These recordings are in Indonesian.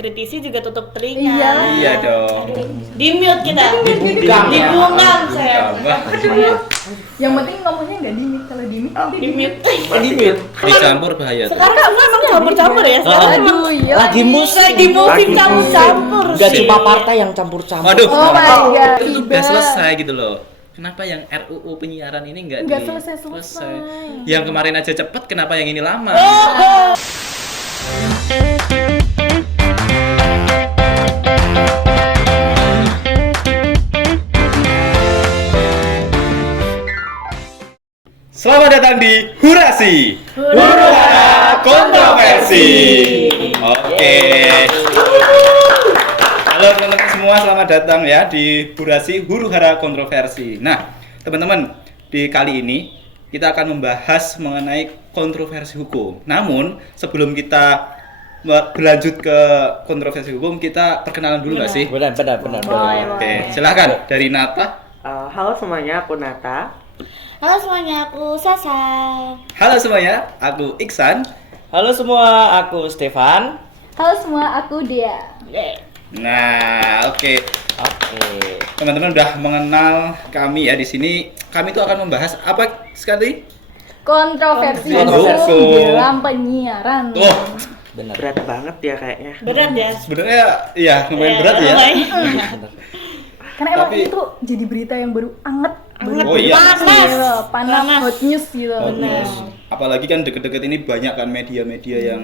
dikritisi juga tutup telinga. Iya dong. Di mute kita. Dibungkam saya. Yang penting ngomongnya nggak di mute. Kalau di mute nanti Di mute. Dicampur bahaya tuh. Sekarang semua emang campur-campur ya. Sekarang emang Aduh, iya. Lagi musik. lagi musim campur-campur. Udah sih. cuma partai yang campur-campur. Waduh, Oh my God, itu udah tidak. selesai gitu loh. Kenapa yang RUU penyiaran ini nggak selesai. Yang kemarin aja cepet, kenapa yang ini lama? Selamat datang di Hurasi Huru-Hara Kontroversi. Oke. Halo teman-teman semua, selamat datang ya di Hurasi Huru-Hara Kontroversi. Nah, teman-teman, di kali ini kita akan membahas mengenai kontroversi hukum. Namun, sebelum kita berlanjut ke kontroversi hukum, kita perkenalan dulu nggak sih? Benar. Oke, silahkan dari Nata. Halo semuanya, aku Nata. Halo semuanya, aku Sasa. Halo semuanya, aku Iksan. Halo semua, aku Stefan. Halo semua, aku Dea. Nah, oke. Oke. Teman-teman udah mengenal kami ya di sini. Kami tuh akan membahas apa sekali? Kontroversi Kontroversi. hukum dalam penyiaran. Oh, Benar. Berat banget ya kayaknya. Berat ya. sebenarnya ya lumayan berat ya. Benar. Karena emang Tapi- itu jadi berita yang baru anget. Oh iya. Panas, hot news gitu. Benar. Apalagi kan deket-deket ini banyak kan media-media yang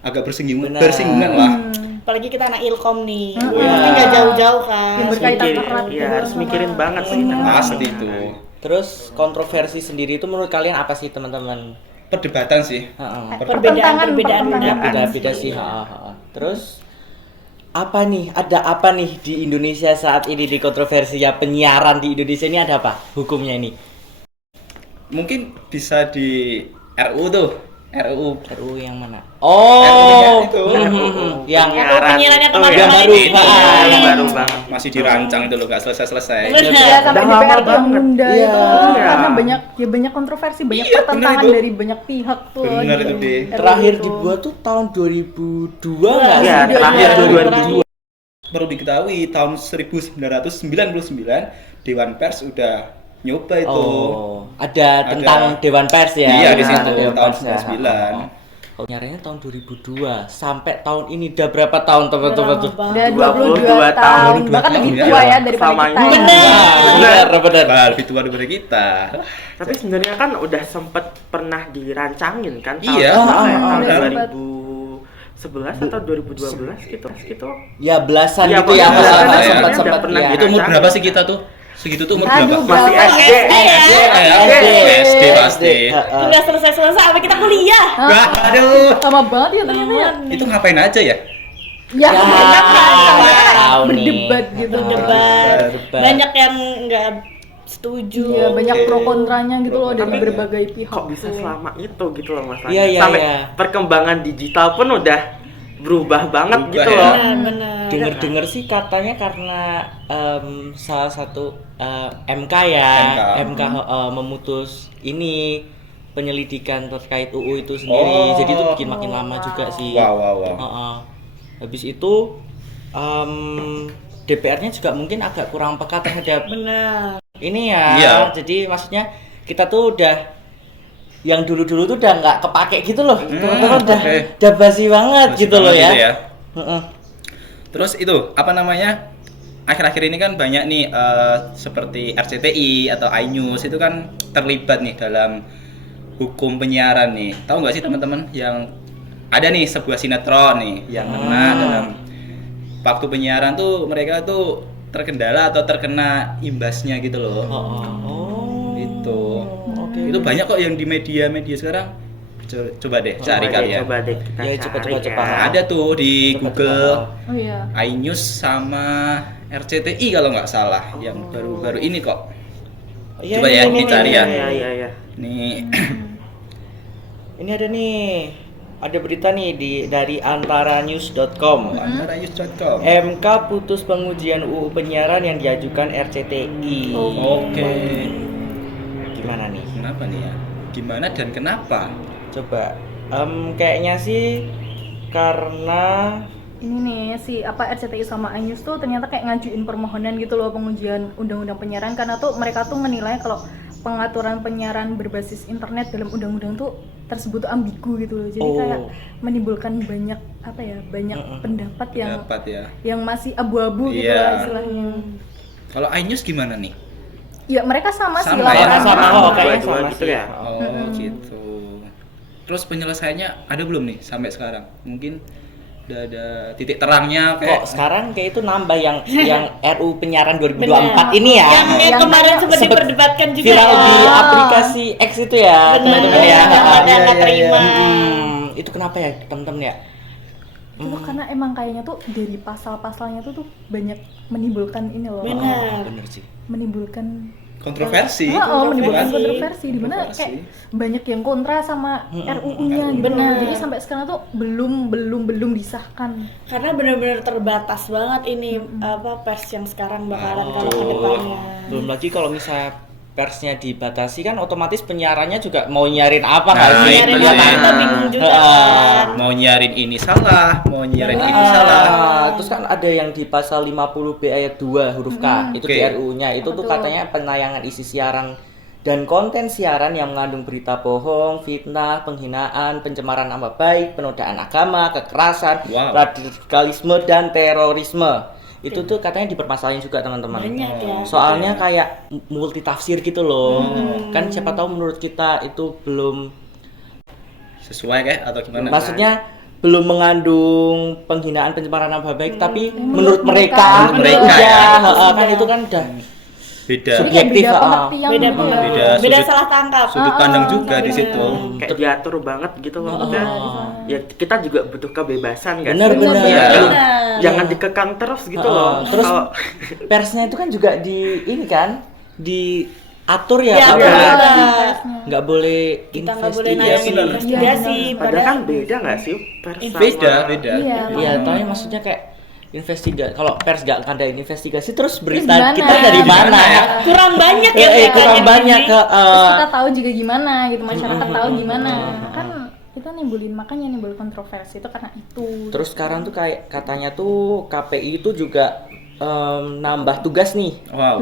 agak bersinggungan Benar. lah. Apalagi kita anak ilkom nih. Iya. Pasti nggak jauh-jauh kan. Yang berkaitan Mikirin- erat Iya, gitu harus sama- mikirin banget sih. Pasti tuh. Terus kontroversi sendiri itu menurut kalian apa sih teman-teman? Perdebatan sih. Heeh. Perbedaan pertentangan. Beda-beda sih. Heeh. Terus apa nih? Ada apa nih di Indonesia saat ini di kontroversi ya penyiaran di Indonesia ini ada apa hukumnya ini? Mungkin bisa di RU tuh. RU RUU yang mana? Oh, RUU-nya itu. yang penyiarannya itu kemarin ya. yang baru. Itu. Yang baru banget. masih dirancang itu loh, nggak selesai-selesai. Benar. Ya sampai Udah lama DPR yang banget. nunda Iya. itu Iya. karena banyak kontroversi, banyak Iya, pertentangan bener itu. dari banyak pihak tuh. Bener di itu, Deh. RUU Terakhir itu. dibuat tuh tahun 2002 nggak sih? Iya, terakhir 2002. Perlu diketahui tahun 1999 Dewan Pers udah nyoba itu. Oh, ada tentang Dewan Pers ya? Iya, di Nah, situ Dewan tahun Pers ya. 99. Oh, nyarinya tahun 2002 sampai tahun ini udah berapa tahun teman-teman tuh? Udah 22 22 tahun, tahun. bahkan lebih 22 tua tahun ya ya. daripada Sama kita. ini. ya. Benar. Bah, lebih tua daripada kita. Tapi sebenarnya kan udah sempet pernah dirancangin kan Iya. tahun Udah 2011 atau 2012 gitu. Ya belasan Iya, gitu ya, pokoknya belasan sempat ya. sempat Udah sempat pernah ya. Itu umur berapa sih kita tuh? Segitu tuh umur Aduh, berapa? Masih berapa? SD. SD pasti. Udah selesai sampai kita kuliah. Wah, aduh. Lama banget ya ternyata ya. Itu ngapain aja ya? Ya, banyak kan, tahu nih. berdebat gitu. Debat. Debat. Banyak yang nggak setuju. Iya, banyak Oke. pro kontranya gitu loh dari Tapi berbagai pihak. Kok bisa tuh. selama itu gitu loh masalahnya. Iya, Sampai iya. perkembangan digital pun udah berubah banget Berubah gitu ya. loh. Benar. Dengar-dengar sih katanya karena salah satu MK ya, MK. memutus ini penyelidikan terkait UU itu sendiri. Oh. Jadi itu bikin makin lama juga sih. Wow. Habis itu DPR-nya juga mungkin agak kurang peka terhadap Benar. ini ya. Iya. Jadi maksudnya kita tuh udah yang dulu-dulu tuh udah nggak kepake gitu loh. Teman-teman udah basi banget Masih gitu loh banget ya. gitu ya. Heeh. Terus itu apa namanya? Akhir-akhir ini kan banyak nih seperti RCTI atau iNews itu kan terlibat nih dalam hukum penyiaran nih. Tahu nggak sih teman-teman yang ada nih sebuah sinetron nih yang kena dalam waktu penyiaran tuh mereka tuh terkendala atau terkena imbasnya gitu loh. Itu. Oke. Itu banyak kok yang di media-media sekarang. Coba deh cari kalian. Coba deh kita Ya, cari coba. ya. Ada tuh di Coba, Google. Oh iya. iNews sama RCTI kalau nggak salah yang baru-baru ini kok. Iya, Coba ya, ini dicari ya. Iya. Nih, Ini ada nih. Ada berita nih dari antaranews.com. antaranews.com. MK putus pengujian UU penyiaran yang diajukan RCTI. Oke. Gimana nih? Kenapa nih ya? Gimana dan kenapa? Coba. Kayaknya sih karena ini nih si RCTI sama iNews tuh ternyata kayak ngajuin permohonan gitu loh pengujian undang-undang penyiaran karena tuh mereka tuh menilai kalau pengaturan penyiaran berbasis internet dalam undang-undang tuh tersebut tuh ambigu gitu loh. Jadi kayak menimbulkan banyak pendapat yang Dapat ya. yang masih abu-abu gitu Iya. lah istilahnya. Kalau iNews gimana nih? Ya mereka sama sih Sama ya? laporan. Sama, kayaknya Dua-dua sama gitu sih. ya. Oh gitu. Terus penyelesaiannya ada belum nih sampai sekarang? Mungkin udah ada titik terangnya Kok sekarang kayak itu nambah yang RU penyiaran 2024 ini ya. Yang kemarin sempat Sempet diperdebatkan juga viral ya. di aplikasi X itu ya, Benar, teman-teman ya. yang ada nggak terima. Itu kenapa ya, teman-teman ya? Itu tuh karena emang kayaknya tuh dari pasal-pasalnya tuh banyak menimbulkan ini loh. Benar. Bener sih. Menimbulkan kontroversi. menimbulkan Kan? kontroversi di mana kayak banyak yang kontra sama RUU-nya gitu. Benar. Jadi sampai sekarang tuh belum disahkan. Karena benar-benar terbatas banget ini pers yang sekarang bakalan kalau ke Betul. depannya. Belum lagi kalau misalnya persnya dibatasi kan otomatis penyiarannya juga mau nyarin apa nggak Nah, sih? itu Nyari dia. apa kita bingung juga Ah. kan. Mau nyarin ini salah, mau nyarin Benar. itu salah. Terus kan ada yang di pasal 50B ayat 2 huruf K, itu di Oke. RUU-nya. Itu tuh Betul. katanya penayangan isi siaran dan konten siaran yang mengandung berita bohong, fitnah, penghinaan, pencemaran nama baik, penodaan agama, kekerasan, Wow. radikalisme dan terorisme. Itu tuh katanya dipermasalahin juga teman-teman. Banyak ya. Soalnya kayak multi tafsir gitu loh. Kan siapa tahu menurut kita itu belum, Sesuai kayak atau gimana? maksudnya belum mengandung penghinaan pencemaran nama baik, tapi menurut mereka, Menurut mereka, udah, ya. kan itu kan udah Beda. Jadi kayak Subjektif, beda ah. pengertian Beda gitu banget. ya. Beda Beda sudut- salah tangkap. Sudut pandang juga di benar. situ. Kayak diatur banget gitu loh. Maksudnya, ya kita juga butuh kebebasan kan. benar-benar. Iya. Jangan dikekang terus gitu loh. Terus Kalau persnya itu kan juga di ini kan diatur ya, Ya, Kak. benar. Nggak boleh. Kita nggak boleh nayangin benar. investigasi. padahal kan beda nggak sih pers sama Beda. Iya. Iya, tapi maksudnya kayak investigasi. Kalau pers gak ngadain investigasi terus berita gimana? kita dari mana? Kurang banyak ya. Kurang beritanya banyak ini. ke Terus kita tahu juga gimana gitu, masyarakat tahu gimana. Kan kita nimbul kontroversi itu karena itu. Terus sekarang tuh kayak katanya tuh KPI itu juga nambah tugas nih. Wow.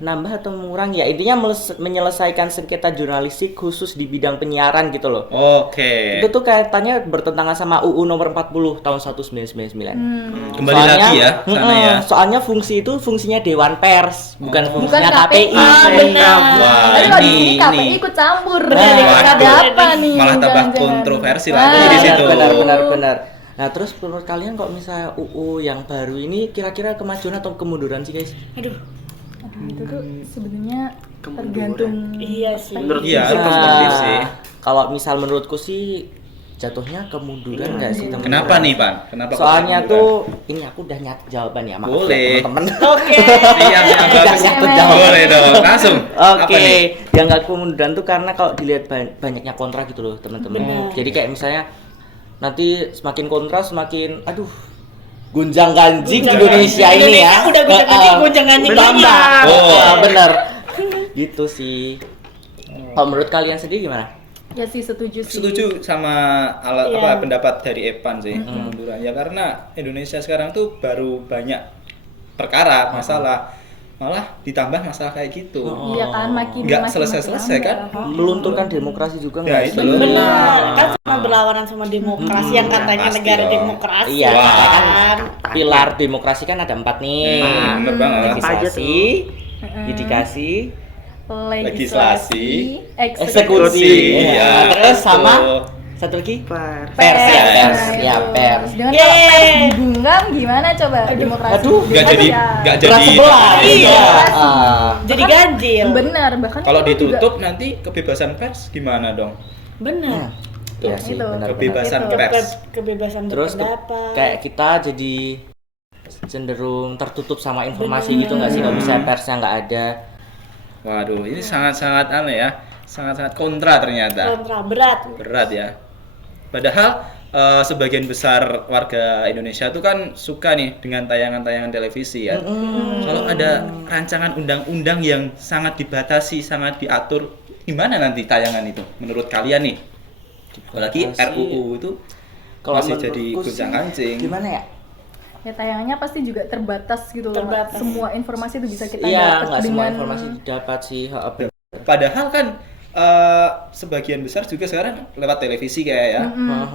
Nambah atau mengurangi ya, intinya menyelesaikan sengketa jurnalistik khusus di bidang penyiaran gitu loh. Oke. Itu tuh kaitannya bertentangan sama UU nomor 40 tahun 1999. Kembali lagi ya sana ya. Soalnya fungsinya Dewan Pers, bukan Bukan fungsinya KPI. KPI. Ah, benar. Wah, Tapi kalau di sini ini KPI ikut campur. Benar, Ada ikut campur. apa nih? malah tambah Jangan-jangan. kontroversi Ah, lagi di situ. Benar. Nah, terus menurut kalian kok misalnya UU yang baru ini kira-kira kemajuan atau kemunduran sih, guys? Aduh. Aduh, itu tuh sebenarnya Kemunduran. tergantung. Iya sih. Menurut Iya, sisi perspektif sih. Kalau misal menurutku sih jatuhnya kemunduran nggak sih, teman-teman? Kenapa nih, Pan? Kenapa? kok Soalnya kemunduran? tuh ini aku udah nyat jawaban ya, maaf Boleh. ya teman-teman. Oke. Siap, bagus. Nyatut jawaban. Boleh dong, langsung. Apa Oke, nih? yang nggak kemunduran tuh karena kalau dilihat banyaknya kontra gitu loh, teman-teman. Benar. Jadi kayak misalnya nanti semakin kontra semakin gonjang ganjing Indonesia ini ya. Indonesia udah gonjang-ganjing, gonjang-ganjing Tambah. banyak. Bener. Gitu sih. Kalau menurut kalian sendiri gimana? Ya sih setuju sih. Setuju sama Iya. pendapat dari Evan sih kemunduran ya, karena Indonesia sekarang tuh baru banyak perkara masalah, malah ditambah masalah kayak gitu. Iya kan makin Nggak makin selesai-selesai kan? nambah. Melunturkan demokrasi juga Ya, nggak itu sih? loh. Benar. Kan sama berlawanan sama demokrasi yang katanya pasti negara dong. demokrasi. Iya, Wah. kan pilar demokrasi kan ada 4 nih. Bener banget. Legislasi, yudikasi, Legislasi, eksekusi. Iya, Ya, terus sama betul. satu lagi pers. pers ya, Pers. pers. Ya, pers. Dengan Yeay. kalau pers dibungkam gimana coba demokrasi? aduh, Nggak jadi nggak jadi. Berat sebelah. Iya. Ah. Jadi ganjil. Benar, bahkan Kalau itu juga- ditutup nanti kebebasan pers gimana dong? Benar. Iya sih, Itu. benar-benar. Kebebasan Itu. pers. Kebebasan Terus berpendapat. kayak kita jadi cenderung tertutup sama informasi gitu nggak sih kalau misalnya persnya nggak ada. Waduh, ini sangat-sangat aneh ya, sangat-sangat kontra ternyata. kontra berat. Berat ya. Padahal sebagian besar warga Indonesia tuh kan suka nih dengan tayangan-tayangan televisi ya. Kalau ada rancangan undang-undang yang sangat dibatasi, sangat diatur, gimana nanti tayangan itu menurut kalian nih? Apalagi Dibatasi. RUU itu Kalau masih jadi menurutku sih, gonjang-ganjing. gimana ya? ya tayangannya pasti juga terbatas gitu loh. Terbatas. Semua informasi itu bisa kita Iya, dapat nggak semua dengan informasi didapat sih. Padahal kan sebagian besar juga sekarang lewat televisi kayak ya,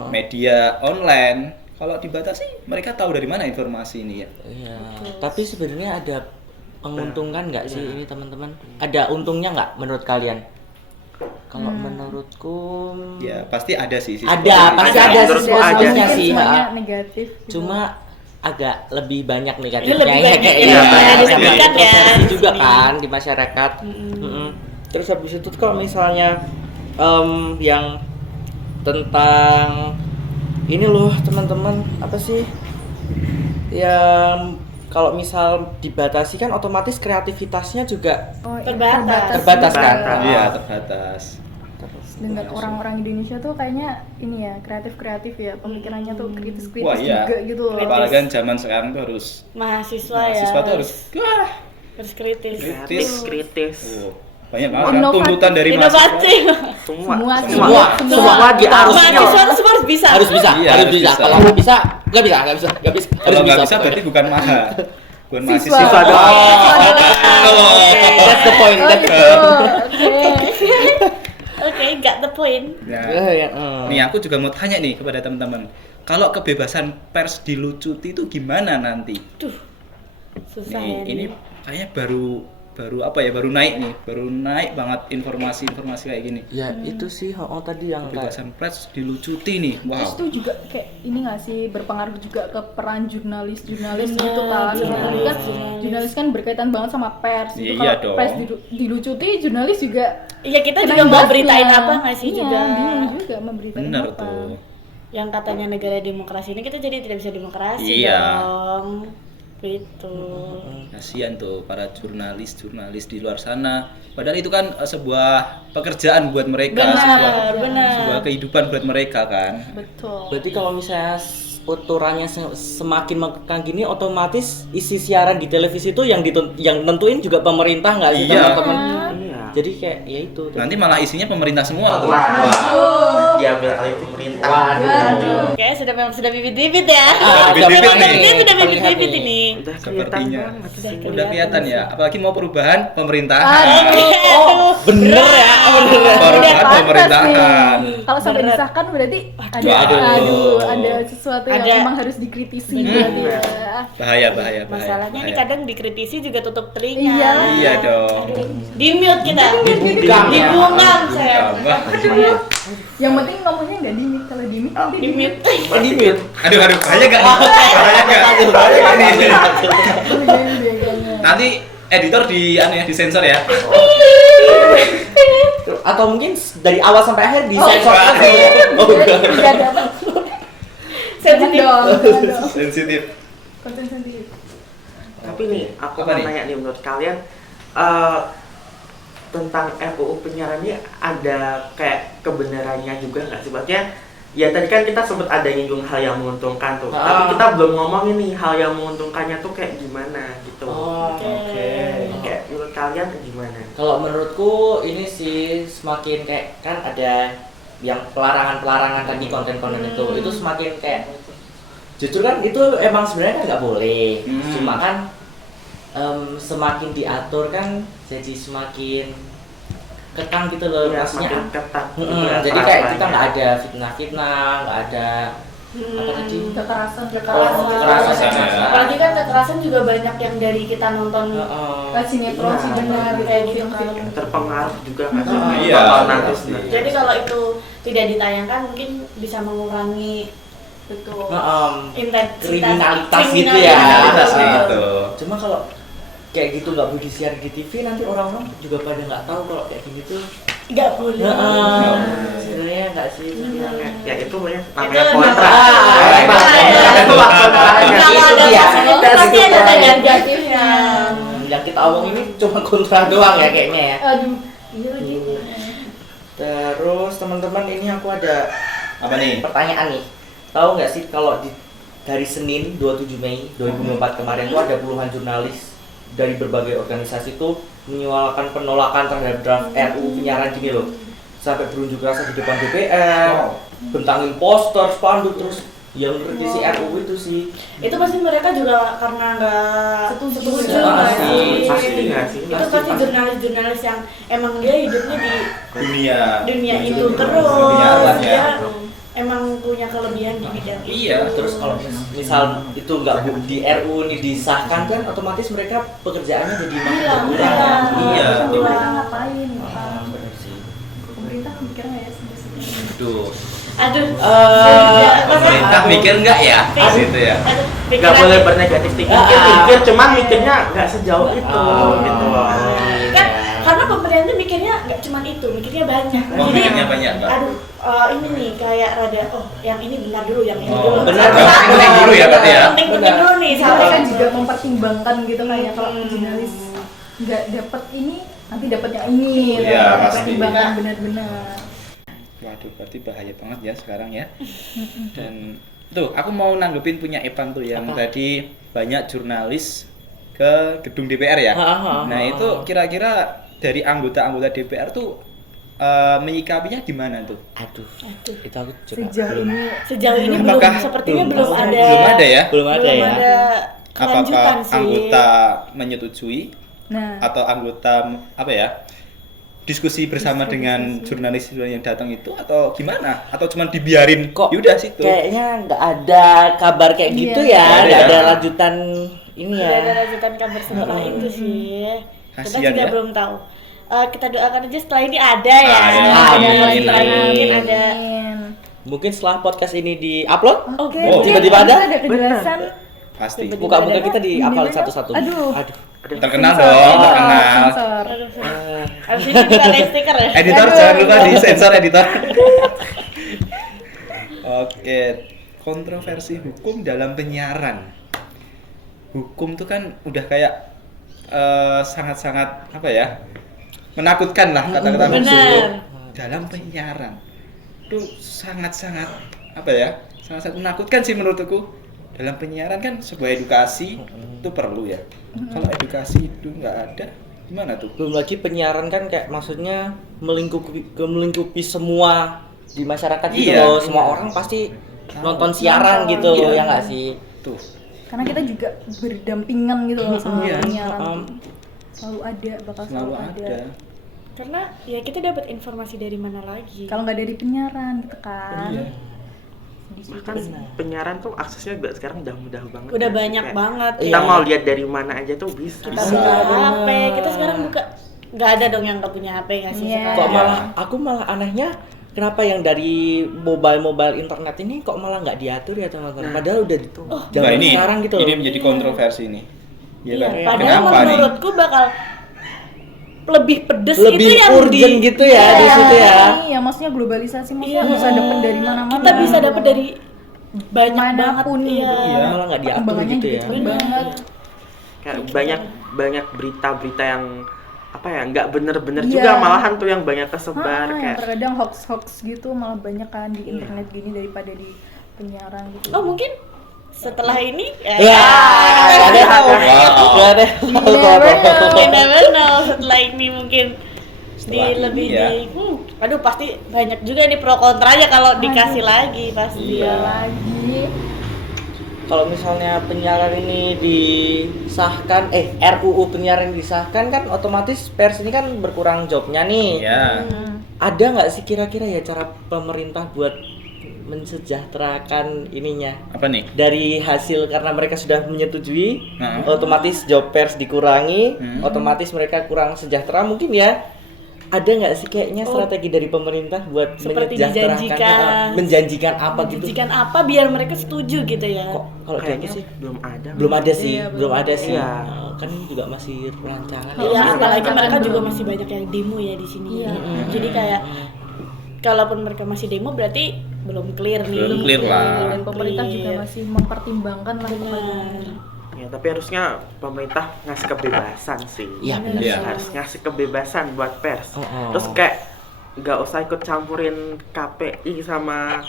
media online. Kalau dibatasi, mereka tahu dari mana informasi ini ya. Iya. Tapi sebenarnya ada menguntungkan nggak sih ini teman-teman? Ada untungnya nggak menurut kalian? Kalau menurutku Ya pasti ada sih. ada, pasti Ada, ada menurutku ada. sesuatunya sih. semuanya Ha. negatif gitu. Cuma agak lebih banyak negatifnya Ini lebih banyak kayak yang iya, harus sama didikan ya. kontroversi juga kan di masyarakat. Terus habis itu tuh kalau misalnya yang tentang ini loh teman-teman, apa sih yang kalau misal dibatasi kan otomatis kreativitasnya juga Oh, iya, Terbatas. kan? juga. Iya, terbatas. Dengan orang-orang Indonesia tuh kayaknya ini ya kreatif ya, pemikirannya tuh kritis-kritis Wah, iya. juga gitu loh. Apalagi kan zaman sekarang tuh harus Mahasiswa ya. mahasiswa tuh harus harus kritis. Kritis. banyak banget kan Inovatif. tuntutan dari mahasiswa. Inovatif. Semua dia harus Mahasiswa semua harus bisa. Harus bisa, Iya, harus harus bisa. bisa. Kalau nggak bisa, nggak bisa. Kalau Harus nggak bisa pokoknya. berarti bukan maha. Bukan Siswa. mahasiswa. Oh, that's the point. That's the Oke, got the point. Nah, point. nih aku juga mau tanya nih kepada teman-teman. Kalau kebebasan pers dilucuti itu gimana nanti? Duh, susah Nih, ya. ini kayaknya baru naik banget informasi kayak gini. Ya itu sih, tadi yang Kebebasan pers dilucuti nih. Terus Wow. tuh juga kayak ini nggak sih berpengaruh juga ke peran jurnalis Bener, gitu kan? jurnalis. Jurnalis kan berkaitan banget sama pers. Gitu. Iya Kalau dong. pers dilucuti, jurnalis juga Iya, kita kena juga mau imbasnya. beritain apa nggak sih Iya, juga. bingung juga mau beritain Bener apa. tuh. Yang katanya negara demokrasi ini kita jadi tidak bisa demokrasi Iya. dong. Gitu. Kasihan tuh para jurnalis di luar sana. Padahal itu kan sebuah pekerjaan buat mereka, Benar, benar. sebuah kehidupan buat mereka kan. Betul. Berarti kalau misalnya aturannya semakin mengekang gini, otomatis isi siaran di televisi itu yang nentuin juga pemerintah nggak sih Iya. teman-teman? Iya. Jadi kayak ya itu. Nanti malah isinya pemerintah semua tuh. Diambil alih pemerintah. Kayaknya sudah bibit-bibit ya. Bibit-bibit Memang nih. ini sudah Terlihat bibit-bibit nih. ini. Udah kelihatan Sepertinya banget sih. udah kelihatan ya. Apalagi mau perubahan pemerintahan. Oh, Bener ya, bener. Perubahan pantas pemerintahan. nih. Kalau sampai Berat. disahkan berarti Aduh. ada sesuatu yang Ada. memang harus dikritisi berarti ya. Bahaya. Masalahnya ini bahaya. kadang dikritisi juga tutup telinga. Iya. Iya dong. Di mute kita. Dibungkam. Dibungkam saya. Wah, Yang penting ngomongnya nggak di mute, kalau di mute nanti Di mute. Di mute. aduh, bahaya gak? Bahaya gak nih? Nanti editor disensor ya. Atau mungkin dari awal sampai akhir di sensor. Oh, enggak. Nggak dapat. Sensitif. Jangan dong. Sensitif. Konten sensitif. Tapi nih, aku Apa mau nih? nanya nih menurut kalian tentang RUU penyiaran ini ada kayak kebenarannya juga nggak sih? Maksudnya, ya tadi kan kita sempat ada nyinggung hal yang menguntungkan tuh, tapi kita belum ngomongin nih hal yang menguntungkannya tuh kayak gimana gitu. Oke. Kayak menurut kalian gimana? Kalau menurutku ini sih semakin kayak kan ada yang pelarangan tadi konten-konten itu semakin kayak jujur kan itu emang sebenarnya kan nggak boleh, cuma kan semakin diatur kan jadi semakin kekang gitu loh, Ya, maksudnya. semakin ketat. Jadi kayak kita nggak ada fitnah, nggak ada apa tadi Kekerasan. kekerasan. Apalagi kan kekerasan juga banyak yang dari kita nonton Sinetron sih Nah, benar kayak gitu film-film. Terpengaruh juga nggak sih? Iya, Bakal nanti pasti. sebenarnya. Jadi kalau itu tidak ditayangkan mungkin bisa mengurangi Betul. intensitas Kriminalitas gitu ya. Kriminalitas kayak Betul. gitu. Cuma kalau kayak gitu nggak boleh disiar di TV, nanti orang-orang juga pada nggak tahu kalau kayak gini tuh. Nggak boleh. Sebenarnya nggak sih. Ya itu namanya Itu kontra. namanya- Itu kontranya. Kalau ada Iya. positif pasti ada negatifnya. Yang kita omong ini cuma kontra doang ya kayaknya ya. Aduh, iya lagi. Terus teman-teman ini aku ada Apa nih? pertanyaan nih. Tahu nggak sih kalau dari Senin 27 Mei 2024 kemarin tuh ada puluhan jurnalis dari berbagai organisasi tuh menyuarakan penolakan terhadap draft RUU penyiaran gini loh. Sampai berunjuk rasa di depan DPR, bentangin poster, spanduk, terus yang revisi RUU itu sih. Itu pasti mereka juga karena nggak setuju nggak sih? Pasti nggak sih? Itu pasti jurnalis-jurnalis yang emang dia hidupnya di dunia itu terus, Dunia alam ya. dia emang punya kelebihan di bidang itu. Iya, Terus kalau misal itu nggak di RUU ini disahkan kan otomatis mereka pekerjaannya jadi makin Hilang, berkurang. hilang. Iya, Terus betul. mereka ngapain? Bener sih. Pemerintah mikir nggak ya sebenarnya? Aduh. Aduh, Pemerintah mikir nggak ya? Gitu ya. Aduh, Nggak pikiran- boleh bernegatif thinking, mikir cuman mikirnya nggak sejauh itu gitu loh. Kan karena pemerintah mikirnya nggak cuma itu, mikirnya banyak. Oh, mikirnya banyak, Mbak. Aduh, ini nih kayak rada yang ini benar dulu, yang ini Oh, dulu. benar, Satu-satu. benar. Penting dulu ya berarti ya? Penting Benar. dulu nih, Sampai sampai kan juga mempertimbangkan gitu kayak kalau jurnalis nggak dapat ini nanti dapat yang ini. Iya, Nah, pasti. pertimbangkan benar-benar. Waduh, berarti bahaya banget ya sekarang ya. Dan tuh, aku mau nanggepin punya Evan tuh yang tadi banyak jurnalis ke gedung DPR ya. Nah, itu kira-kira dari anggota-anggota DPR tuh menyikapinya gimana tuh? Aduh, Aduh. itu aku juga Sejauh belum. ini sejauh ini belum, Apakah sepertinya belum belum ada. Belum ada ya? Belum ada belum ya. ada kelanjutan Apakah sih. anggota menyetujui nah atau anggota apa ya? Diskusi bersama dengan jurnalis yang datang itu atau gimana? Atau cuma dibiarin Kok yaudah situ? kayaknya nggak ada kabar kayak Iya. gitu ya, Nggak nggak ada ada ya. lanjutan ini Tidak ada ya. lanjutan kabar setelah itu sih. Kita Kasian juga ya. belum tahu. Kita doakan aja setelah ini ada ya. Amin. Mungkin ada. Mungkin setelah podcast ini di-upload, Oke, Oh, mungkin tiba-tiba ada? ada kejelasan. Pasti. muka-muka kita di-upload Ini satu-satu. aduh. Terkenal dong, terkenal. Sensor. Aduh, abis ini juga ada stiker ya. Editor Aduh, jangan lupa iya. di sensor editor. Oke, kontroversi hukum dalam penyiaran. Hukum tuh kan udah kayak sangat-sangat apa ya? Menakutkan lah kata-kata Benar. hukum dalam penyiaran. Itu sangat-sangat apa ya? Sangat-sangat menakutkan sih menurutku. Dalam penyiaran kan sebuah edukasi itu perlu ya. Kalau edukasi itu nggak ada, gimana tuh? Belum lagi penyiaran kan kayak maksudnya melingkupi semua di masyarakat gitu Iya. loh. Semua orang pasti nonton siaran gitu Iya. ya nggak sih? Tuh. Karena kita juga berdampingan gitu loh sama Iya. penyiaran. Selalu ada, bakal Selalu selalu ada. ada. Karena ya kita dapat informasi dari mana lagi. Kalau nggak dari penyiaran gitu kan. Iya. Bahkan penyiaran tuh aksesnya juga sekarang udah mudah banget. Udah ya. banyak Kayak banget Kita ya. mau lihat dari mana aja tuh bisa. Kita Bisa. buka HP, kita sekarang buka. Nggak ada dong yang nggak punya HP nggak sih Iya. sekarang? Kok Iya. malah aku malah anehnya kenapa yang dari mobile internet ini kok malah nggak diatur ya teman-teman? Padahal udah zaman Nah, ini sekarang gitu loh. ini menjadi kontroversi nih. Iya kan? Padahal Kenapa nih? menurutku bakal lebih pedes Lebih itu yang urgent gitu ya di situ ya. Iya, maksudnya globalisasi Iya. maksudnya bisa dapat dari mana-mana. Kita bisa dapat dari banyak manapun banget. gitu. Iya. Iya. Malah nggak diatur Perkembangannya gitu juga ya. cepet banget. Kayak banyak berita-berita yang apa ya nggak bener-bener Iya. juga malahan tuh yang banyak kesebar Yang kayak terkadang hoax gitu malah banyak kan di internet gini daripada di penyiaran gitu. Oh mungkin setelah ini Ya, ada tahu. Ada tahu. We never know. Setelah ini mungkin Setelah ini lebih ya. aduh pasti banyak juga nih pro kontranya kalau dikasih lagi pasti. Iya. Lagi Kalau misalnya penyiaran ini disahkan, RUU penyiaran disahkan kan otomatis pers ini kan berkurang jobnya nih. Iya. Ada nggak sih kira-kira ya cara pemerintah buat mensejahterakan ininya? Apa nih? Dari hasil karena mereka sudah menyetujui, Heeh. otomatis job pers dikurangi, Hmm. otomatis mereka kurang sejahtera mungkin ya. Ada nggak sih kayaknya strategi dari pemerintah buat Seperti menyejahterakan, menjanjikan apa gitu? Menjanjikan apa biar mereka setuju gitu ya. Kok kalau kayak kayaknya sih belum ada. belum ada sih, Iya, belum ada sih. Iya. Kan juga masih rancangan. Iya, Masih apalagi ada mereka kan juga belum. masih banyak yang demo ya di sini. Iya. ya. Jadi kayak kalaupun mereka masih demo berarti belum clear nih. Belum clear lah. dan pemerintah juga Clear. masih mempertimbangkan lah kepada Benar. Ya, tapi harusnya pemerintah ngasih kebebasan sih. Iya benar. Iya. Harus ngasih kebebasan buat pers. Oh. Terus kayak nggak usah ikut campurin KPI sama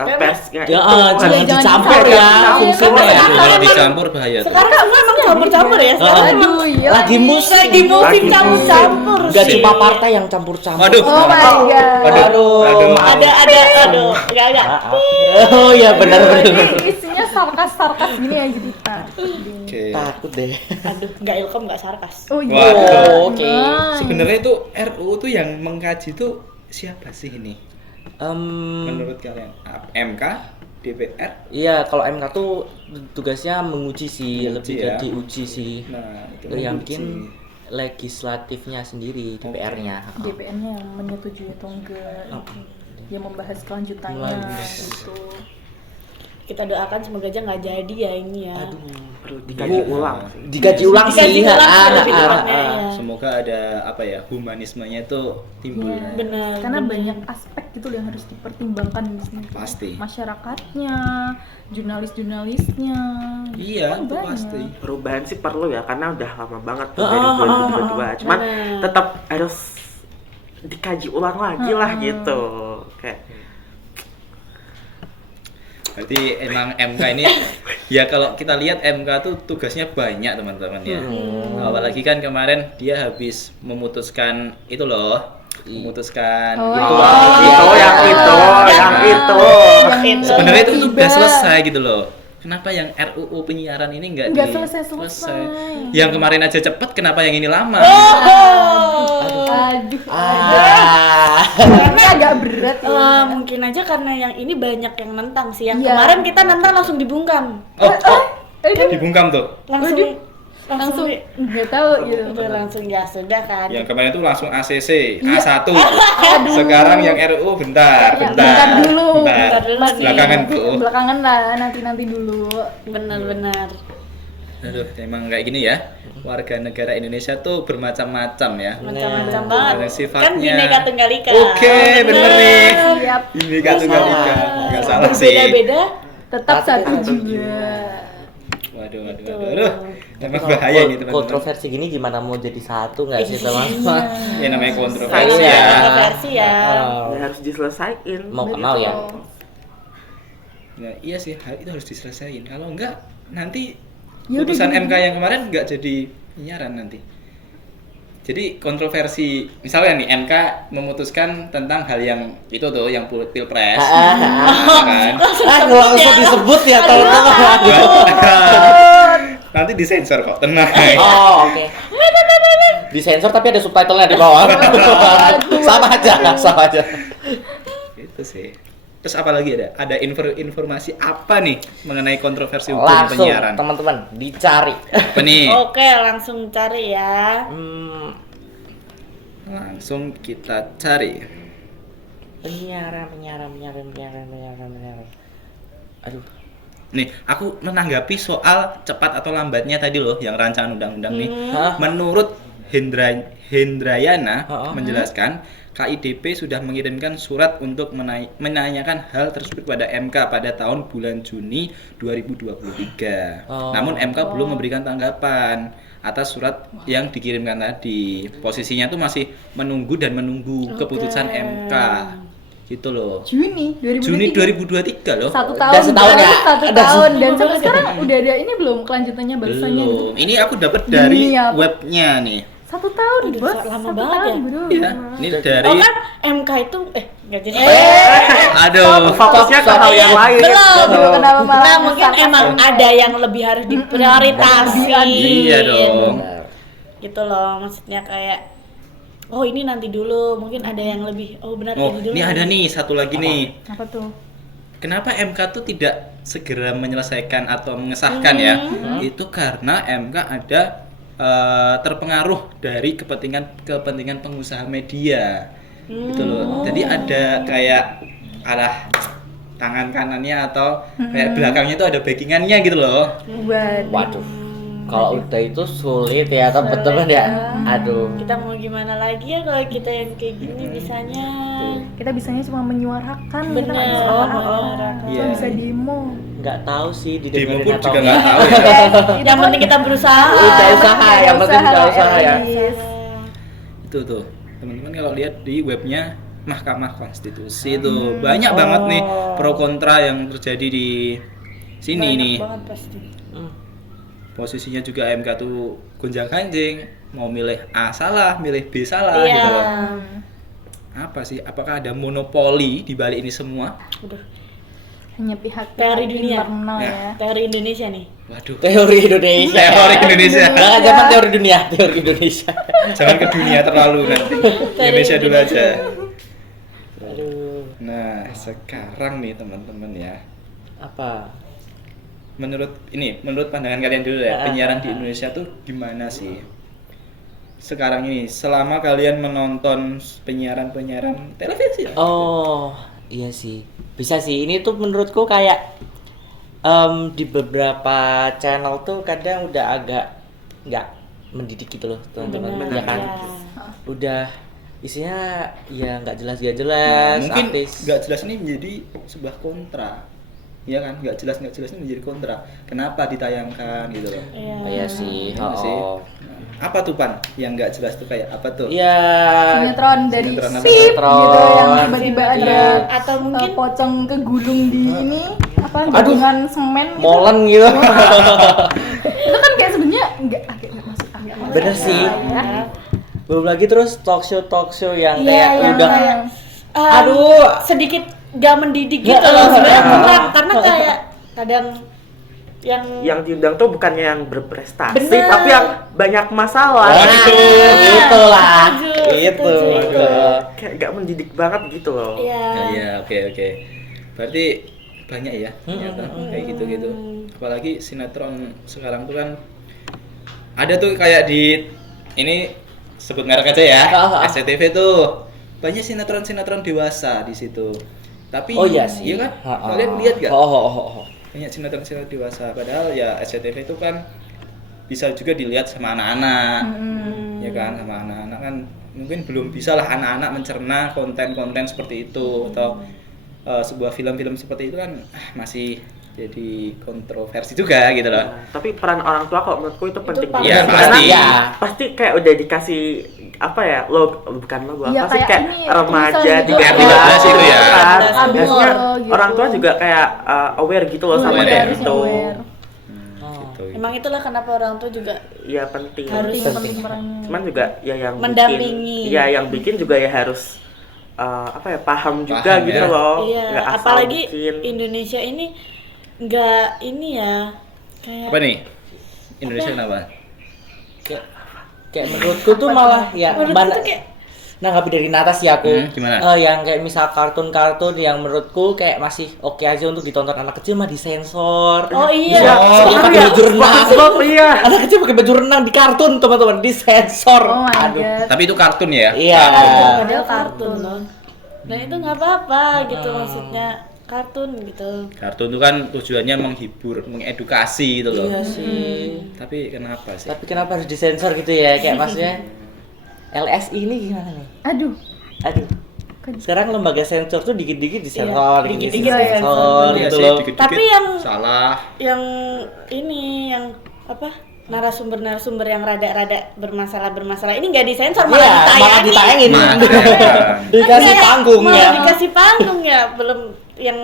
Ya, persnya Ya, itu. jangan jangan dicampur dicampur. ya Iya, fungsinya ya. kan Kalau dicampur bahaya tuh. Sekarang semua emang campur-campur ya. Sekarang emang Aduh, iya Lagi musim. lagi musim Lagi campur-campur Udah cuma partai yang campur-campur. Waduh. Oh my god. Aduh. Aduh, enggak. Oh iya benar. Ini isinya sarkas gini aja kita. Oke. Takut deh. Aduh, enggak ilkom, enggak sarkas. Oh iya. Waduh. Oke. Sebenarnya itu RUU tuh yang mengkaji tuh siapa sih ini? Menurut kalian? MK, DPR? Iya, kalau MK tuh tugasnya menguji sih, Menguji lebih ya. ke diuji sih. Nah, itu Yang menguji. bikin legislatifnya sendiri, DPR-nya. DPR-nya yang menyetujui atau enggak, yang membahas kelanjutannya gitu. Kita doakan semoga aja nggak jadi ya ini ya. Perlu dikaji ulang sih. Digaji ulang Dikaji sih. ulang sih Ah, lebih ah, tepatnya, ah. ya. Semoga ada apa ya, humanismenya itu timbul. Iya. Benar. Karena benar. banyak aspek gitu loh yang harus dipertimbangkan di sini. Pasti. Masyarakatnya, jurnalis-jurnalisnya. Iya, Kan itu banyak. pasti. Perubahan sih perlu ya karena udah lama banget tuh Ah, dari ah, 2022. Cuman Benar. tetap harus dikaji ulang lagi lah gitu. Kayak Berarti emang MK ini ya kalau kita lihat MK tuh tugasnya banyak teman-teman ya. Apalagi kan kemarin dia habis memutuskan itu loh, memutuskan Oh, itu. yang itu. Sebenarnya itu Tiba-tiba. udah selesai gitu loh. Kenapa yang RUU penyiaran ini nggak Nggak di- selesai-selesai. Yang kemarin aja cepet, kenapa yang ini lama? Aduh. Ah. Ini agak berat ya. Mungkin aja karena yang ini banyak yang nentang sih. Yang Iya. kemarin kita nentang langsung dibungkam. Oh, Aduh. dibungkam tuh. Langsung nggak tahu gitu. Udah langsung ya sudah kan. Yang kemarin tuh langsung ACC, A1. Sekarang yang RUU bentar. Bentar dulu. Bentar. Masih Belakangan tuh. Belakangan lah, nanti dulu. benar-benar. Aduh, emang kayak gini ya. Warga negara Indonesia tuh bermacam-macam ya. Macam-macam Nah, banget. dengan sifatnya. Kan Bhinneka Tunggal Ika. Oke, bener nih. Siap. Ini kan tunggal ika. Enggak salah sih. Berbeda-beda. Tetap satu Satu juga. Waduh. Emang bahaya nih teman-teman. Kontroversi gini gimana mau jadi satu nggak sih teman-teman? Ya namanya kontroversi Iya. ya. Kontroversi ya. Ya harus diselesaikan. Mau nggak mau ya. Nah, iya sih, itu harus diselesaikan. Kalau enggak nanti Ya udah putusan gini. MK yang kemarin enggak jadi penyiaran nanti. Jadi kontroversi, misalnya nih MK memutuskan tentang hal yang itu tuh, yang pilpres, nah, kan? Langsung disebut ya teman-teman. Nanti disensor kok, tenang. Oh, oke. Disensor tapi ada subtitlenya di bawah. Sama aja. Itu sih. Terus apa lagi ada? Ada informasi apa nih mengenai kontroversi hukum Langsung penyiaran? teman-teman dicari. Apa nih? Oke, langsung cari ya. Langsung kita cari. Penyiaran. Aduh. Nih, aku menanggapi soal cepat atau lambatnya tadi loh, yang rancangan undang-undang nih. Hah? Menurut Hendrayana Oh. menjelaskan, KIDP sudah mengirimkan surat untuk menanyakan hal tersebut pada MK pada tahun bulan Juni 2023. Oh. Namun MK belum memberikan tanggapan atas surat yang dikirimkan tadi. Posisinya tuh masih menunggu keputusan MK. Gitu loh. Juni 2023. Juni 2023 loh. Satu Udah tahun. setahun ya? Satu Udah tahun. Dan sampai sekarang udah ada ini belum kelanjutannya balasannya gitu. Belum. Ini aku dapat dari Ini apa? webnya nih. 1 tahun, Aduh, bos. lama 1 banget tahun, ya? bro. Iya, ini dari Oh kan MK itu nggak jadi. aduh. Fokusnya ke hal yang lain. Belum. Aduh, kenapa malah Nah, mungkin sarkas emang ya? ada yang lebih harus diprioritaskan. Iya dong. Gitu loh, maksudnya kayak oh ini nanti dulu, mungkin ada yang lebih benar Oh, ini dulu. ini ada nih satu lagi nih. Apa tuh? Kenapa MK tuh tidak segera menyelesaikan atau mengesahkan ya? Itu karena MK ada terpengaruh dari kepentingan pengusaha media. Gitu loh. Jadi ada kayak arah tangan kanannya atau kayak belakangnya itu ada backingannya gitu loh. Waduh. Kalau udah itu sulit ya teman-teman ya. Aduh. Kita mau gimana lagi ya kalau kita yang kayak gini bisanya. Kita bisanya cuma menyuarakan, kita Bener. nggak bisa Oh, apa-apa. Cuma Iya. bisa demo. Nggak tahu sih Demo didengerin pun atau juga enggak. nggak tahu ya. Yang penting kita berusaha. Udah usaha, yang penting udah usaha ya. Itu tuh teman-teman kalau lihat di webnya Mahkamah Konstitusi tuh banyak banget nih pro kontra yang terjadi di sini Banyak nih. banget pasti. posisinya juga AMK tuh gonjang-ganjing, mau milih A salah, milih B salah Iya. gitu loh. Apa sih? Apakah ada monopoli di balik ini semua? Udah. Hanya pihak Teori dunia. internal Ya. ya. Teori Indonesia nih. Waduh. Teori Indonesia. Teori Indonesia. Jangan zaman teori dunia, teori Indonesia. Jangan ke dunia terlalu nanti. Indonesia dulu aja. Aduh, Nah, sekarang nih teman-teman ya. apa? Menurut pandangan kalian dulu ya, penyiaran di Indonesia tuh gimana sih? Sekarang ini, selama kalian menonton penyiaran televisi. Oh, iya sih. Bisa sih. Ini tuh menurutku kayak di beberapa channel tuh kadang udah agak nggak mendidik gitu loh, teman-teman. Benar, Ya kan? ya. Udah isinya ya nggak jelas Nah, jelas. mungkin artis. nggak jelas ini menjadi sebuah kontra. Iya kan? Nggak jelas ini menjadi kontra. Kenapa ditayangkan gitu loh. Iya. Oh, iya sih. Iya sih. Oh. Nah, apa tuh Pan? Yang nggak jelas tuh kayak apa tuh? Ya. Sinetron dari Sinetron apa? SIP gitu yang Sinetron. tiba-tiba Iya. ada Atau mungkin pocong kegulung di ini apa Aduh. gabungan semen gitu. Molen gitu. Itu kan kayak sebenarnya agak nggak masuk akal. Bener sih. Ya. Belum lagi terus talk show yang Iya, kayak yang udah kayak, aduh. sedikit gak mendidik gitu Ya, loh sebenarnya ah. kurang karena kayak kadang yang diundang tuh bukannya yang berprestasi, Bener. tapi yang banyak masalah. Itulah. Setuju, Itu. setuju. Kayak gak mendidik banget gitu loh. ya Ya, oke. Berarti banyak ya ternyata kayak gitu-gitu. Apalagi sinetron sekarang tuh kan ada tuh kayak di ini sebut merek aja ya, SCTV tuh banyak sinetron dewasa di situ. Tapi Oh iya sih. iya kan? Kalian lihat gak? Oh. Banyak sinetron dewasa. Padahal ya SCTV itu kan bisa juga dilihat sama anak-anak, ya kan? Sama anak-anak kan mungkin belum bisa lah anak-anak mencerna konten-konten seperti itu atau sebuah film-film seperti itu kan masih jadi kontroversi juga gitu loh. Tapi peran orang tua kalau menurutku itu penting paling Iya, banget. pasti. Karena Ya. pasti kayak udah dikasih apa ya, bukan logo, Iya, apa sih kayak kayak ini, remaja tulisan di gitu. RT 12 itu ya. kan. Abis Harusnya gitu. orang tua juga kayak aware gitu loh sama Aware kayak ya. harusnya gitu. aware. Gitu. emang itulah kenapa orang tuh juga Iya penting. Harus. Penting perannya. Cuman juga ya yang Mendampingi. bikin, ya yang bikin juga ya harus apa ya, paham juga Paham, gitu ya. loh. iya Nggak asal apalagi bikin. Indonesia ini nggak ini ya kayak Apa nih? Indonesia kenapa? Kayak menurutku tuh malah ya menurutku mana tuh kayak nanggapi dari Nata sih aku. Gimana? Yang kayak misal kartun-kartun yang menurutku kayak masih oke aja untuk ditonton anak kecil mah disensor. oh iya Iya, Dia pakai baju renang. SpongeBob, iya. Anak kecil pakai baju renang di kartun teman-teman disensor. Oh my Aduh. god. Tapi itu kartun ya? Iya. padahal kartun loh dan itu nggak apa-apa gitu maksudnya kartun gitu Kartun itu kan tujuannya menghibur, mengedukasi gitu loh. Iya sih. Tapi kenapa sih? Tapi kenapa harus disensor gitu ya? Kayak maksudnya LSI ini gimana nih? Aduh. Aduh. Sekarang lembaga sensor tuh dikit-dikit disensor, Iya, dikit-dikit dikit-dikit disensor Iya gitu sih, loh. dikit-dikit Tapi yang- salah. yang ini yang apa narasumber yang rada-rada bermasalah ini nggak disensor Iya, malah ditayangin. Mas, Dikasih Kayak panggung malah ya. dikasih panggung ya belum yang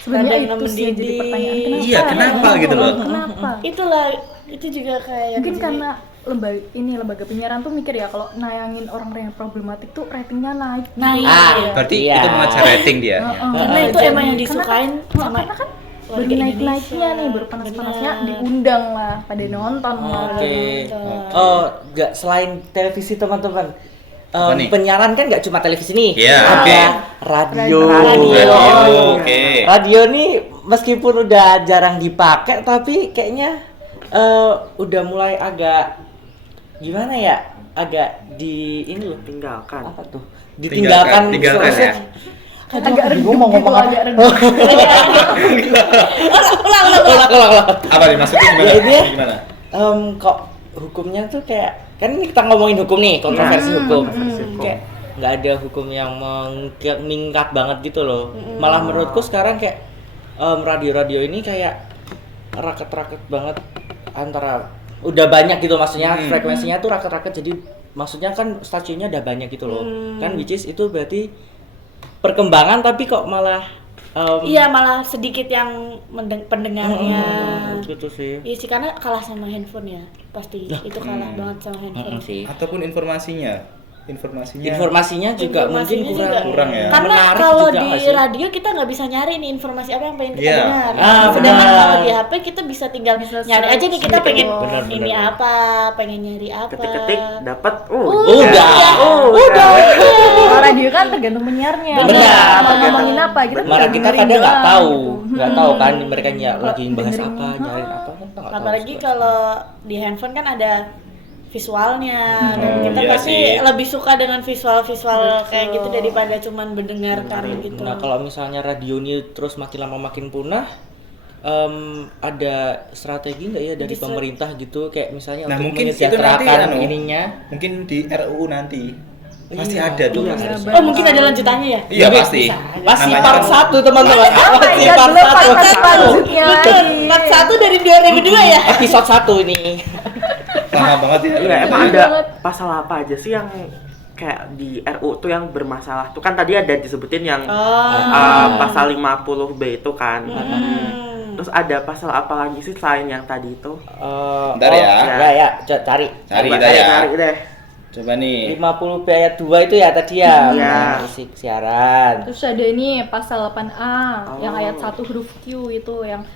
Sebenarnya rada itu sih yang jadi pertanyaan. Kenapa? Iya, kenapa gitu loh? Kenapa? itulah itu juga kayak yang Mungkin jadi- karena lembaga penyiaran tuh mikir ya kalau nayangin orang-orang yang problematik tuh ratingnya naik. Naik. Ah, Berarti iya. itu mengejar rating dia. karena itu Jadi, emang yang karena disukain kan- sama karena kan baru warga naik-naiknya Indonesia. nih, baru panas-panasnya Benar. diundang lah, pada nonton lah. Oke. Betul. Oh, nggak selain televisi teman-teman. Apa nih? Penyiaran kan nggak cuma televisi nih. Iya, Ada oke. radio. Radio. Oke. Radio nih meskipun udah jarang dipakai tapi kayaknya udah mulai agak gimana ya? Agak di ini loh. Tinggalkan. Apa tuh? Ditinggalkan. Tinggalkan ya. Agak redup Gua mau gitu, ngomong apa? agak redup. Ulang. Apa nih maksudnya gimana? Ya, ini ya. Gimana? Kok hukumnya tuh kayak kan ini kita ngomongin hukum nih, kontroversi hukum. Kayak nggak ada hukum yang mengikat banget gitu loh. Malah menurutku sekarang kayak radio-radio ini kayak raket-raket banget antara udah banyak gitu maksudnya frekuensinya tuh raket-raket jadi maksudnya kan stasiunnya udah banyak gitu loh. Kan which is itu berarti perkembangan tapi kok malah Iya, malah sedikit yang pendengarnya. Gitu sih. Iya sih, karena kalah sama handphone ya, pasti itu kalah banget sama handphone. Sih. Ataupun informasinya Informasinya juga mungkin Informasinya juga kurang ya. Karena Menarik kalau juga di nggak sih? radio kita nggak bisa nyari nih informasi apa yang pengen kita Iya. dengar. Ah, Sedangkan benar. kalau di HP kita bisa tinggal nyari aja nih kita pengen Benar, ini benar. apa, pengen nyari apa. Ketik-ketik dapat. Udah. Udah. Kalau radio kan tergantung penyiarnya. Benar. Mau ngomongin apa kita Malah kita dengerin kadang nggak doang tahu, gitu. nggak tahu kan mereka lagi bahas dengerin, apa, nyariin apa kan kita nggak tahu. Apalagi kalau di handphone kan ada visualnya dan kita iya pasti sih. lebih suka dengan visual kayak gitu daripada cuman mendengarkan gitu. Nah kalau misalnya radio ini terus makin lama makin punah, ada strategi nggak ya dari Bisa. pemerintah gitu kayak misalnya Nah, untuk mungkin itu nanti menyejahterakan anu, ininya? mungkin di RUU nanti pasti Iya, ada tuh. iya, Oh mungkin ada lanjutannya ya? Iya pasti. Masih Namanya part kan- 1 teman-teman. Masih Iya, part dulu 1. part selanjutnya lagi. Part 1 dari 2002 ya? Episode 1 ini. Lama banget ya. Iya, emang Banget. ada pasal apa aja sih yang kayak di RU tuh yang bermasalah? Tuh kan tadi ada disebutin yang pasal 50B itu kan. Terus ada pasal apa lagi sih selain yang tadi itu? Bentar ya. Ya, cari. Cari Coba kita ya. Cari deh. Coba nih. 50 ayat 2 itu ya tadi ya. Iya. Musik siaran. Terus ada ini pasal 8A Oh. yang ayat 1 huruf Q itu yang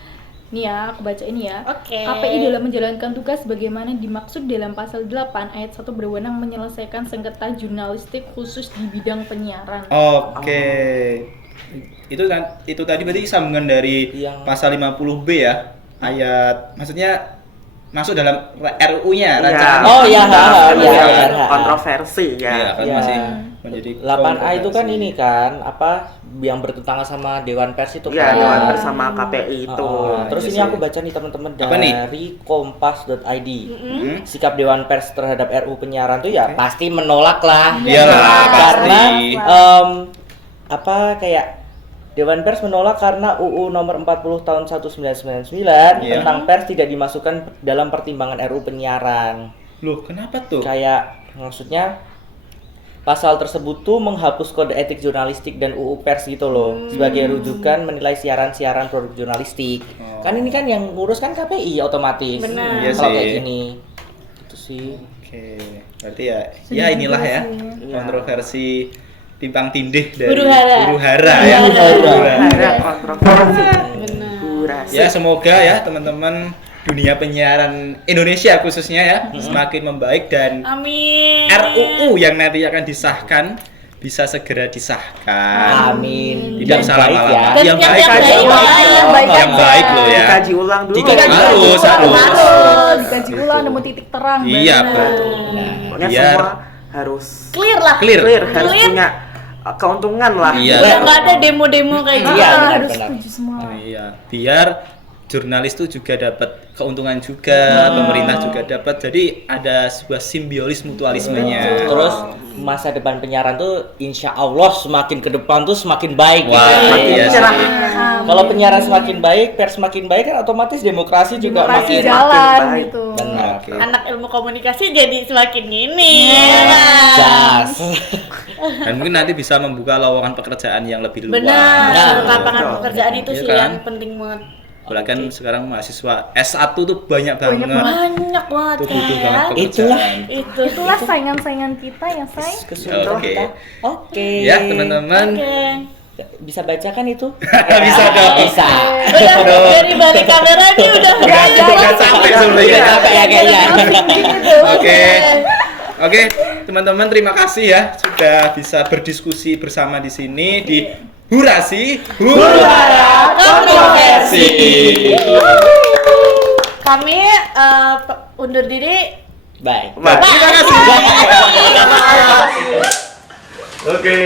nih ya, aku baca ini ya. Oke. KPI dalam menjalankan tugas sebagaimana dimaksud dalam pasal 8 ayat 1 berwenang menyelesaikan sengketa jurnalistik khusus di bidang penyiaran. Oke. Itu tadi berarti sambungan dari Yang- pasal 50B ya. Ayat maksudnya masuk dalam RUU-nya Iya. rancangan. Oh, iya, Iya, iya. kontroversi Iya ya. kan Iya. masih menjadi 8A itu kan kontroversi. ini kan apa yang bertentangan sama Dewan Pers itu Iya, kan. Dewan bersama KPI itu. Terus Iya ini sih. aku baca nih teman-teman Apa nih? dari kompas.id. Hmm? Sikap Dewan Pers terhadap RUU penyiaran tuh ya pasti menolak lah. Iyalah, Karena pasti. apa kayak Dewan Pers menolak karena UU nomor 40 tahun 1999 Iya. tentang pers tidak dimasukkan dalam pertimbangan RUU penyiaran. Loh, kenapa tuh? Kayak maksudnya pasal tersebut tuh menghapus kode etik jurnalistik dan UU pers gitu loh sebagai rujukan menilai siaran-siaran produk jurnalistik. Oh. Kan ini kan yang ngurus kan KPI otomatis. Benar. Iya Kalau sih. kayak gini. Itu sih. Oke, berarti ya inilah ya kontroversi timpang tindih dari Huru hara. ya. Ada kontroversi. Benar. Durasi. Ya semoga ya teman-teman dunia penyiaran Indonesia khususnya ya semakin membaik dan Amin. RUU yang nanti akan disahkan bisa segera disahkan. Amin. Tidak Yang salah baik malah. ya. Dan Yang yang baik, baik, loh. yang baik Yang aja. baik loh ya. Dikaji ulang dulu. Dikaji ya. harus. Dikaji ulang nemu titik terang. Iya benar. betul. Pokoknya Biar semua harus Clear lah. clear. harus punya keuntungan lah. Iya. Udah nggak ada demo-demo kayak gitu. Iya, Ah, benar, harus benar. setuju semua. Iya, biar jurnalis tuh juga dapat keuntungan juga, pemerintah juga dapat. Jadi ada sebuah simbiosis mutualismenya. Terus masa depan penyiaran tuh insya Allah semakin ke depan tuh semakin baik. Wah, gitu. Makin iya cerah. sih. Kalau penyiaran semakin baik, pers semakin baik kan otomatis demokrasi juga Demokrasi makin jalan baik. gitu. benar. Oke. Anak ilmu komunikasi jadi semakin ini. Jas. Dan mungkin nanti bisa membuka lowongan pekerjaan yang lebih luas. Benar. Nah, Lapangan betul. pekerjaan itu Iya sih kan? yang penting banget. Apalagi kan sekarang mahasiswa S1 tuh banyak banget. Banyak banget Tuh butuh banget kan. Itulah. pekerjaan. Itulah saingan-saingan kita ya, say. Kesulitan Oke. kita. Oke. Ya, teman-teman. Oke. Bisa baca kan itu? Bisa dong. Bisa. Udah dari balik kamera ini udah Udah capek sebenarnya. Udah capek ya kayaknya. Oke. Oke, teman-teman terima kasih ya sudah bisa berdiskusi bersama di sini di Hurasi Huru Hara Kontroversi. Kami undur diri. Bye. Terima kasih. Oke.